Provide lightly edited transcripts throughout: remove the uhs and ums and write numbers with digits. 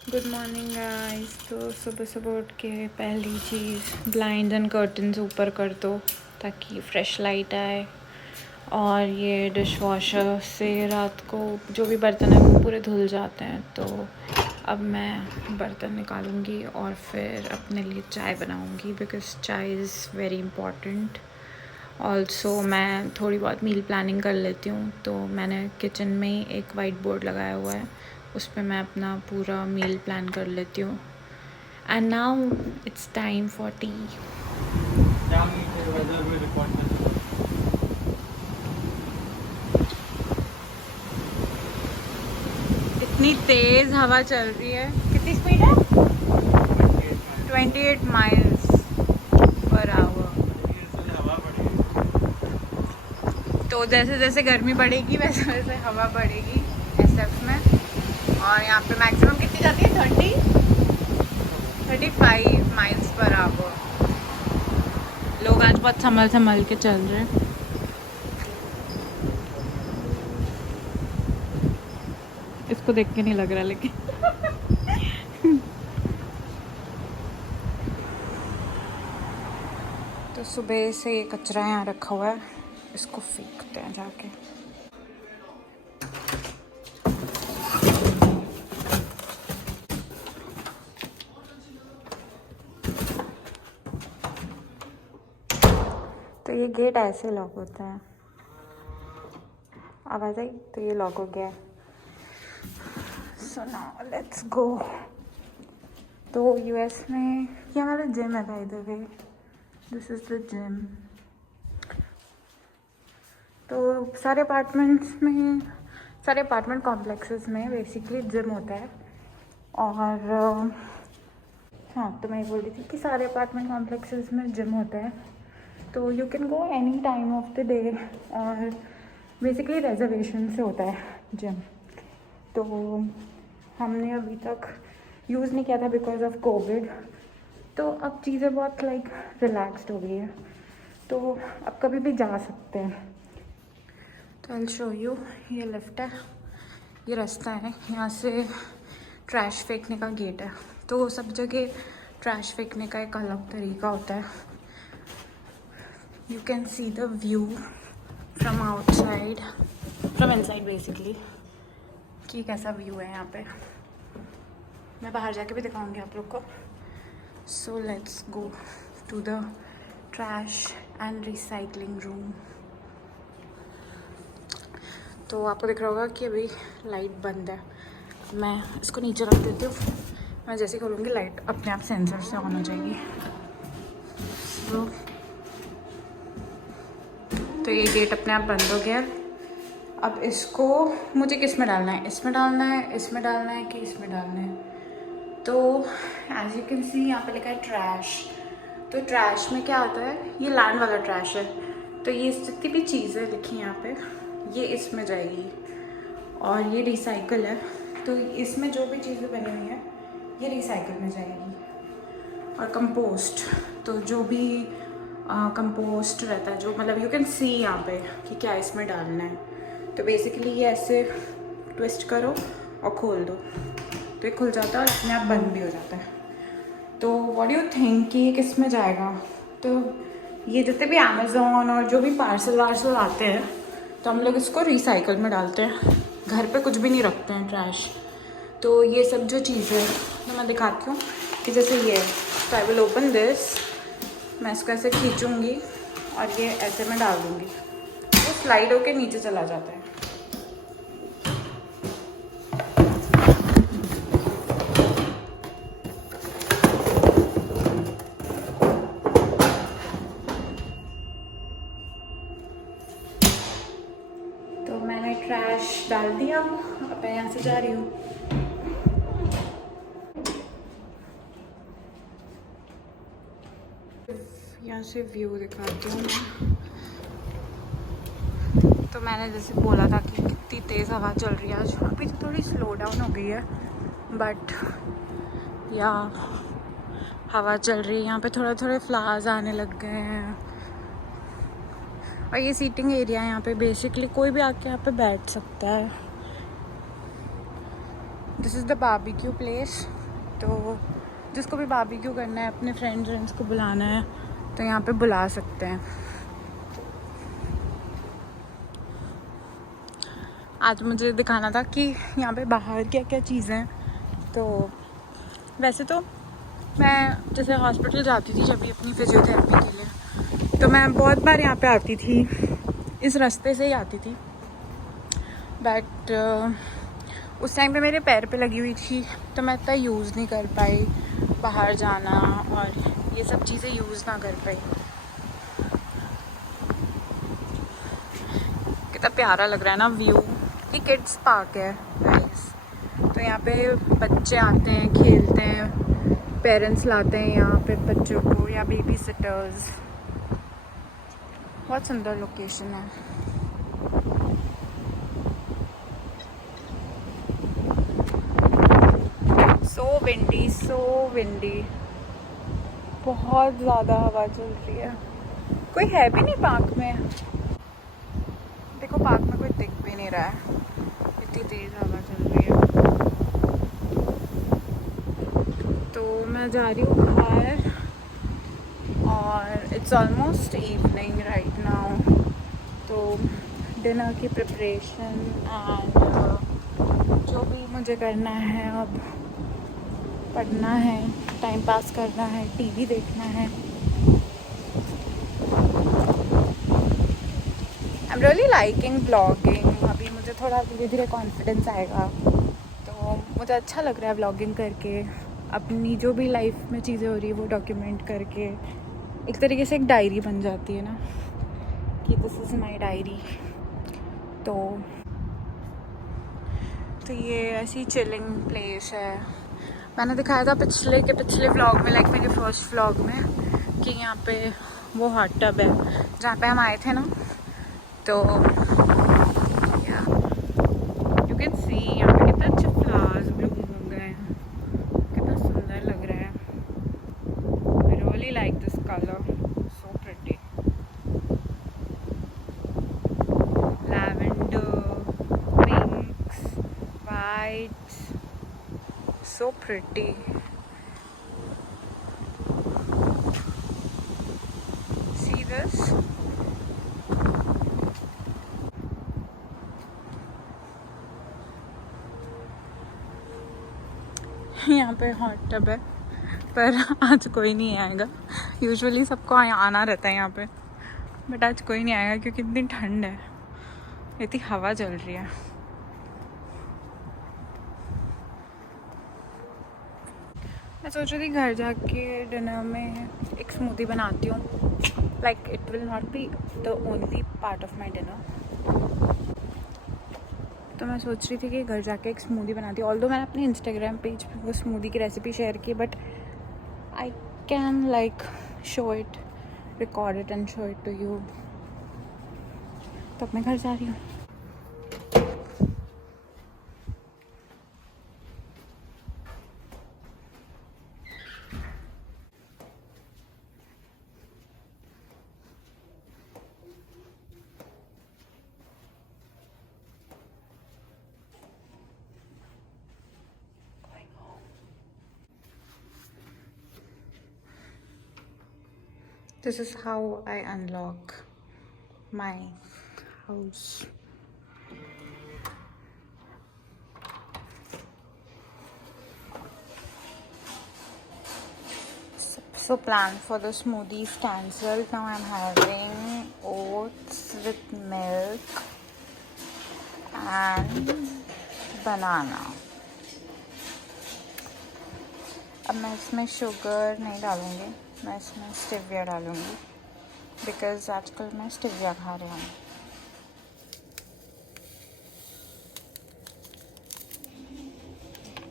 Good morning guys. तो सुबह सुबह उठ के पहली चीज़ ब्लाइंड एंड कर्टन्स ऊपर कर दो ताकि फ्रेश लाइट आए। और ये डिश वॉशर से रात को जो भी बर्तन है वो पूरे धुल जाते हैं। तो अब मैं बर्तन निकालूंगी और फिर अपने लिए चाय बनाऊंगी बिकॉज़ चाय इज़ वेरी इम्पॉर्टेंट। ऑल्सो मैं थोड़ी बहुत मील प्लानिंग कर लेती हूँ। तो मैंने किचन में ही एक वाइट बोर्ड लगाया हुआ है, उस पर मैं अपना पूरा मील प्लान कर लेती हूँ। And now it's time for T. इतनी तेज़ हवा चल रही है। कितनी स्पीड है? 28 माइल्स पर आवर। तो जैसे जैसे गर्मी बढ़ेगी वैसे वैसे हवा बढ़ेगी एसएफ में। और यहाँ पे मैक्सिमम कितनी जाती है? 35 माइल्स पर आवर। लोग आज बहुत संभल संभल के चल रहे हैं। इसको देख के नहीं लग रहा लेकिन तो सुबह से ये कचरा यहाँ रखा हुआ है, इसको फेंकते हैं जाके। तो ये गेट ऐसे लॉक होता है। आवाज़ आई तो ये लॉक हो गया। So now let's go. तो यूएस में ये हमारा जिम है by the way. This is the gym. तो सारे अपार्टमेंट कॉम्प्लेक्सेस में बेसिकली जिम होता है। और हाँ, तो मैं बोल रही थी कि सारे अपार्टमेंट कॉम्प्लेक्सेस में जिम होता है। तो you can go any time of the day और बेसिकली रिजर्वेशन से होता है जिम। तो हमने अभी तक यूज़ नहीं किया था बिकॉज ऑफ कोविड। तो अब चीज़ें बहुत रिलैक्स्ड हो गई है, तो अब कभी भी जा सकते हैं। तो आई शो यू। ये लिफ्ट है, ये रास्ता है, यहाँ से ट्रैश फेंकने का गेट है। तो सब जगह ट्रैश फेंकने का एक अलग तरीका होता है। You can see the view from outside, from inside basically, कि कैसा व्यू है यहाँ पे। मैं बाहर जाके भी दिखाऊंगी आप लोग को। So let's go to the trash and recycling room. तो आपको दिख रहा होगा कि अभी लाइट बंद है। मैं इसको नीचे रख देती हूँ। मैं जैसे ही खोलूँगी लाइट अपने आप सेंसर से ऑन हो जाएगी। तो ये गेट अपने आप बंद हो गया। अब इसको मुझे किस में डालना है? इसमें डालना है, इसमें डालना है कि इसमें डालना है? तो एज यू कैन सी यहाँ पे लिखा है ट्रैश। तो ट्रैश में क्या आता है? ये लैंड वाला ट्रैश है। तो ये जितनी भी चीज़ें लिखी हैं यहाँ पे, ये इसमें जाएगी। और ये रिसाइकल है, तो इसमें जो भी चीज़ें बनी हुई हैं ये रिसाइकल में जाएगी। और कंपोस्ट, तो जो भी कंपोस्ट रहता है, जो मतलब यू कैन सी यहाँ पे कि क्या इसमें डालना है। तो बेसिकली ये ऐसे ट्विस्ट करो और खोल दो तो ये खुल जाता है और अपने आप बंद भी हो जाता है। तो व्हाट डू यू थिंक कि ये किस में जाएगा? तो ये जितने भी अमेज़ॉन और जो भी पार्सल वार्सल आते हैं तो हम लोग इसको रिसाइकल में डालते हैं। घर पे कुछ भी नहीं रखते हैं ट्रैश। तो ये सब जो चीज़ें तो मैं दिखाती हूँ कि जैसे ये, तो आई विल ओपन दिस। मैं इसको ऐसे खींचूँगी और ये ऐसे मैं डाल दूँगी, वो स्लाइड होके नीचे चला जाता है। तो मैंने ट्रैश डाल दिया, अब मैं यहाँ से जा रही हूँ। यहाँ से व्यू दिखाती हूँ। तो मैंने जैसे बोला था कि कितनी तेज़ हवा चल रही है आज। अभी तो थोड़ी स्लो डाउन हो गई है, बट या हवा चल रही है। यहाँ पे थोड़े थोड़े फ्लावर्स आने लग गए हैं। और ये सीटिंग एरिया है यहाँ पे, बेसिकली कोई भी आके यहाँ पे बैठ सकता है। This is the barbecue place. तो जिसको भी बारबेक्यू करना है, अपने फ्रेंड्स को बुलाना है, तो यहाँ पे बुला सकते हैं। आज मुझे दिखाना था कि यहाँ पे बाहर क्या क्या चीज़ें हैं। तो वैसे तो मैं जैसे हॉस्पिटल जाती थी जब भी अपनी फिजियोथेरेपी के लिए, तो मैं बहुत बार यहाँ पे आती थी, इस रास्ते से ही आती थी। बट उस टाइम पे मेरे पैर पे लगी हुई थी, तो मैं इतना यूज़ नहीं कर पाई, बाहर जाना और ये सब चीज़ें यूज़ ना कर पाई। कितना प्यारा लग रहा है ना व्यू। ये किड्स पार्क है गाइस, तो यहाँ पे बच्चे आते हैं, खेलते हैं, पेरेंट्स लाते हैं यहाँ पे बच्चों को, या बेबी सिटर्स। बहुत सुंदर लोकेशन है। सो विंडी, बहुत ज़्यादा हवा चल रही है। कोई है भी नहीं पार्क में। देखो पार्क में कोई दिख भी नहीं रहा है, इतनी तेज़ हवा चल रही है। तो मैं जा रही हूँ बाहर और it's almost evening right now. तो डिनर की प्रिपरेशन एंड जो भी मुझे करना है, अब पढ़ना है, टाइम पास करना है, टीवी देखना है। I am really liking blogging. अभी मुझे थोड़ा धीरे धीरे कॉन्फिडेंस आएगा, तो मुझे अच्छा लग रहा है ब्लॉगिंग करके, अपनी जो भी लाइफ में चीज़ें हो रही है वो डॉक्यूमेंट करके। एक तरीके से एक डायरी बन जाती है ना, कि दिस इज़ माई डायरी। तो ये ऐसी चिलिंग प्लेस है। मैंने दिखाया था पिछले व्लॉग में, लाइक मेरे फर्स्ट व्लॉग में, कि यहाँ पे वो हॉट टब है जहाँ पे हम आए थे ना। तो यू कैन सी यहाँ पे कितना अच्छे फ्लावर्स ब्लूम हो गए हैं, कितना सुंदर लग रहा है। I really like this colour, so pretty. Lavender, pinks, whites, so pretty. See this? यहाँ पे हॉट टब है, पर आज कोई नहीं आएगा। यूजुअली सबको आना रहता है यहाँ पे, बट आज कोई नहीं आएगा क्योंकि इतनी ठंड है, इतनी हवा चल रही है। मैं सोच रही थी घर जाके डिनर में एक स्मूदी बनाती हूँ, like it will not be the only part of my dinner. तो मैं सोच रही थी कि घर जाके एक स्मूदी बनाती हूँ। ऑल्दो मैंने अपने इंस्टाग्राम पेज पे वो स्मूदी की रेसिपी शेयर की, but I can like show it, record it and show it to you. तो अब मैं घर जा रही हूँ। This is how I unlock my house. So plan for the smoothies cancelled. Now I'm having oats with milk and banana. अब मैं इसमें शुगर नहीं डालूँगी, मैं इसमें स्टिविया डालूँगी, बिकॉज आजकल मैं स्टिविया खा रही हूँ।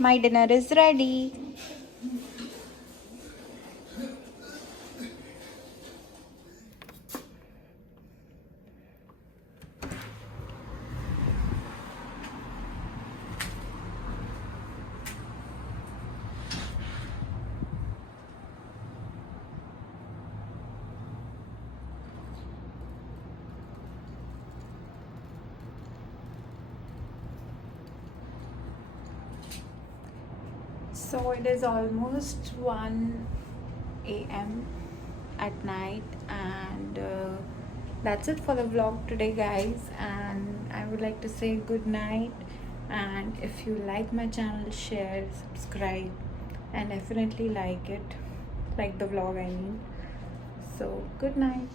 My dinner is ready. So it is almost 1 a.m. at night, and that's it for the vlog today, guys. And I would like to say good night. And if you like my channel, share, subscribe, and definitely like it, like the vlog, I mean. So good night.